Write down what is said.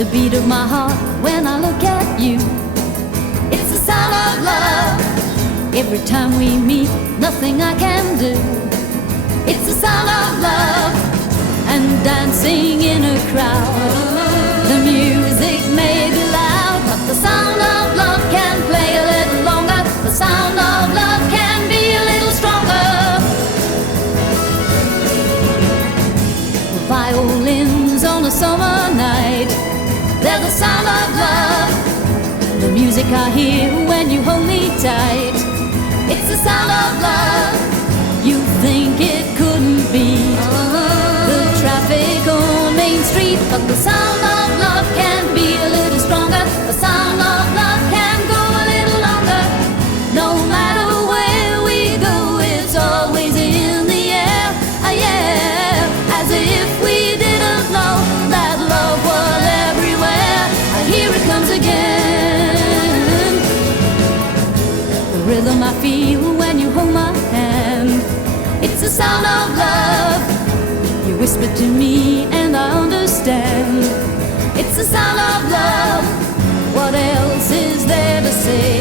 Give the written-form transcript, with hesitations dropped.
the beat of my heart when I look at you. It's the sound of love. Every time we meet, nothing I can do. It's the sound of love. And dancing in a crowd, the music may be loud, but the sound of love can play a little longer. The sound of love can be a little stronger. Violins on a summer night, they're the sound of love. The music I hear when you hold me tight, it's the sound of love. You think it couldn't be the traffic on Main Street, but the sound of love can be a little stronger. The sound of love can go a little longer. No matter where we go, it's always in the air. Yeah, as if we didn't know that love was everywhere. Here it comes again. The rhythm I feel when you hold my hand, it's the sound of love. You whisper to me and I understand. It's the sound of love. What else is there to say?